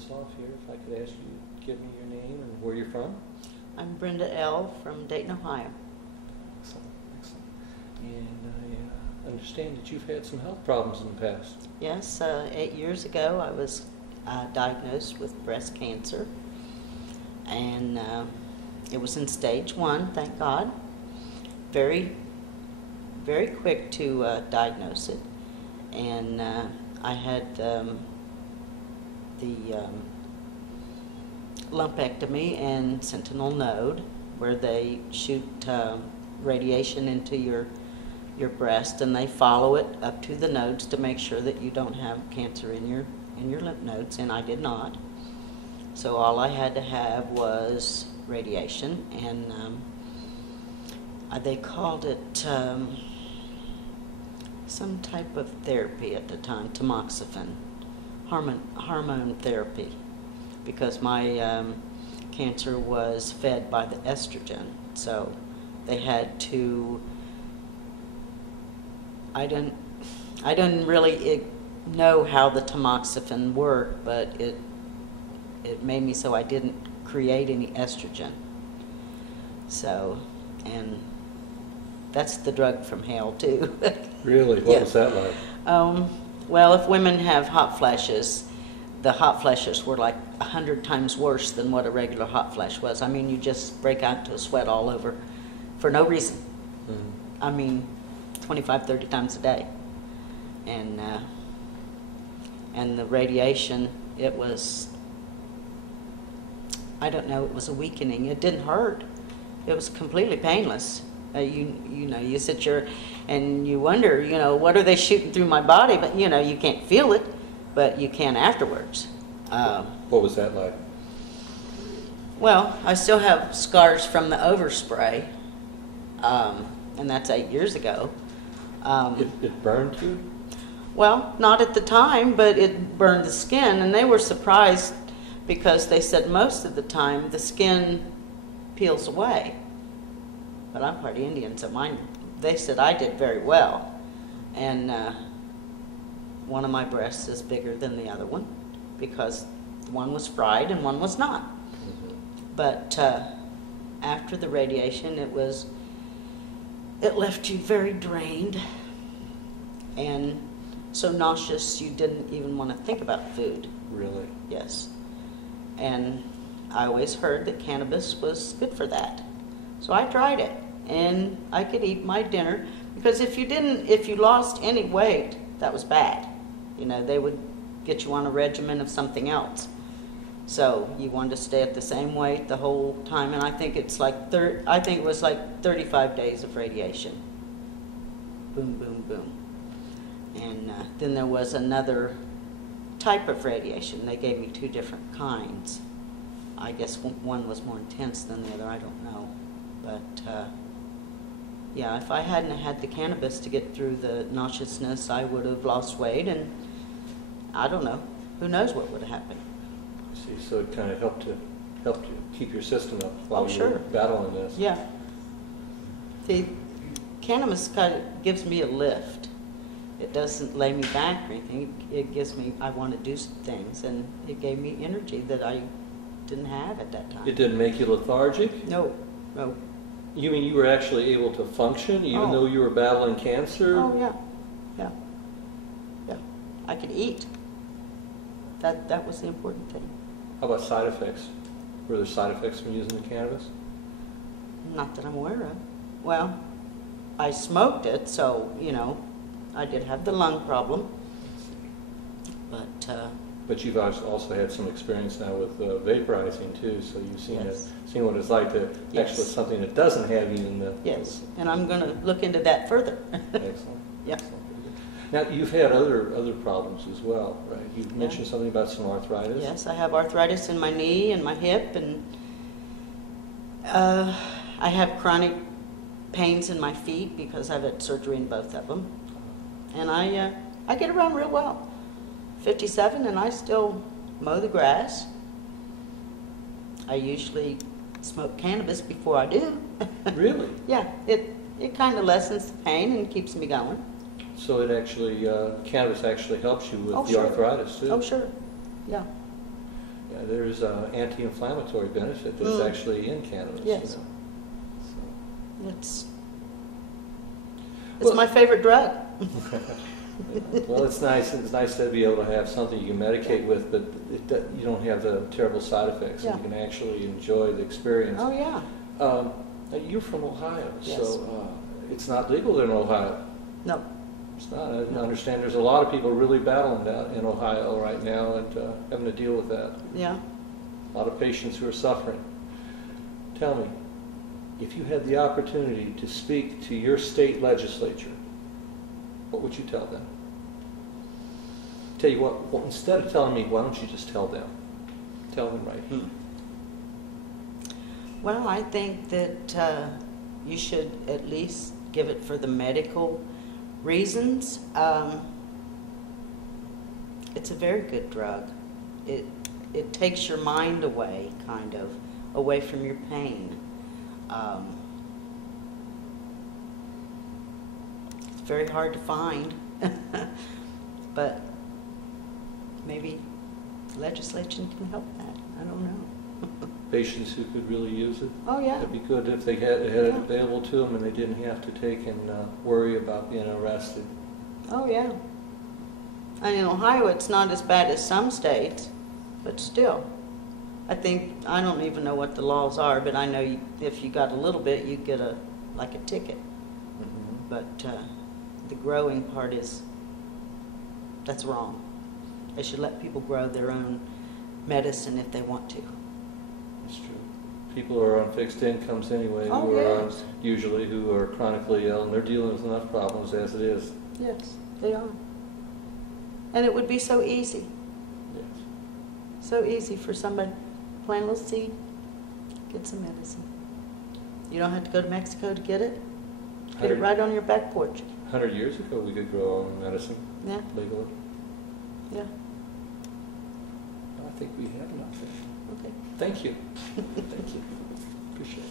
us off here, if I could ask you to give me your name and where you're from. I'm Brenda L. from Dayton, Ohio. Excellent, excellent. And I understand that you've had some health problems in the past. Yes, 8 years ago I was diagnosed with breast cancer, and it was in stage 1, thank God. Very, very quick to diagnose it. And I had the lumpectomy and sentinel node, where they shoot radiation into your breast, and they follow it up to the nodes to make sure that you don't have cancer in your lymph nodes, and I did not. So all I had to have was radiation, and they called it some type of therapy at the time, tamoxifen, hormone therapy, because my cancer was fed by the estrogen. So they had to, I didn't really know how the tamoxifen worked, but it made me so I didn't create any estrogen. So, and that's the drug from hell too. Really? What was that like? Well, if women have hot flashes, the hot flashes were like 100 times worse than what a regular hot flash was. I mean, you just break out into a sweat all over for no reason. Mm-hmm. I mean, 25, 30 times a day. And the radiation, it was, I don't know, it was a weakening. It didn't hurt. It was completely painless. You know, you sit here and you wonder, you know, what are they shooting through my body? But, you know, you can't feel it, but you can afterwards. What was that like? Well, I still have scars from the overspray, and that's 8 years ago. It burned you? Well, not at the time, but it burned the skin, and they were surprised because they said most of the time the skin peels away. But I'm part Indian, so they said I did very well. And one of my breasts is bigger than the other one because one was fried and one was not. Mm-hmm. But after the radiation, it left you very drained and so nauseous you didn't even want to think about food. Really? Yes. And I always heard that cannabis was good for that. So I tried it, and I could eat my dinner, because if you lost any weight, that was bad. You know, they would get you on a regimen of something else. So you wanted to stay at the same weight the whole time, and I think it's like I think it was like 35 days of radiation. Boom, boom, boom. And then there was another type of radiation. They gave me 2 different kinds. I guess one was more intense than the other, I don't know. But yeah, if I hadn't had the cannabis to get through the nauseousness, I would have lost weight, and I don't know, who knows what would have happened. See, so it kind of helped you keep your system up while you were battling this. Yeah. The cannabis kind of gives me a lift. It doesn't lay me back or anything. It gives me, I want to do some things, and it gave me energy that I didn't have at that time. It didn't make you lethargic? No, no. You mean you were actually able to function even though you were battling cancer? Oh, yeah, yeah, yeah. I could eat. That was the important thing. How about side effects? Were there side effects from using the cannabis? Not that I'm aware of. Well, I smoked it, so, you know, I did have the lung problem. But you've also had some experience now with vaporizing too, so you've seen what it's like to actually something that doesn't have even the... Yes, and I'm going to look into that further. Excellent. Yeah. Excellent. Now, you've had other problems as well, right? You mentioned something about some arthritis. Yes, I have arthritis in my knee and my hip, and I have chronic pains in my feet because I've had surgery in both of them. And I get around real well. 57, and I still mow the grass. I usually smoke cannabis before I do. Really? Yeah, it kind of lessens the pain and keeps me going. So it actually, cannabis actually helps you with the arthritis too? Oh, sure. Yeah. Yeah, there's an anti-inflammatory benefit that's actually in cannabis. Yes. You know? It's Well- my favorite drug. Well, it's nice. It's nice to be able to have something you can medicate with, but you don't have the terrible side effects. Yeah. And you can actually enjoy the experience. Oh yeah. You're from Ohio, Yes. so it's not legal in Ohio. No. It's not. I understand there's a lot of people really battling that in Ohio right now and having to deal with that. Yeah. A lot of patients who are suffering. Tell me, if you had the opportunity to speak to your state legislature, what would you tell them? Tell you what, well, instead of telling me, why don't you just tell them? Tell them right here. Well, I think that you should at least give it for the medical reasons. It's a very good drug. It takes your mind away, kind of, away from your pain. It's very hard to find, but maybe legislation can help that. I don't know. Patients who could really use it. Oh yeah. It'd be good if they had it available to them and they didn't have to take and worry about being arrested. Oh yeah. And in Ohio, it's not as bad as some states, but still, I don't even know what the laws are, but I know if you got a little bit, you get a ticket. Mm-hmm. But the growing part that's wrong. They should let people grow their own medicine if they want to. That's true. People who are on fixed incomes anyway, Oh, who are yes. usually who are chronically ill, and they're dealing with enough problems as it is. Yes, they are. And it would be so easy. Yes. So easy for somebody, plant a little seed, get some medicine. You don't have to go to Mexico to get it. Get it right on your back porch. 100 years ago, we could grow our own medicine Yeah, legally. yeah, I think we have enough there. okay. Thank you. Thank you. Appreciate it.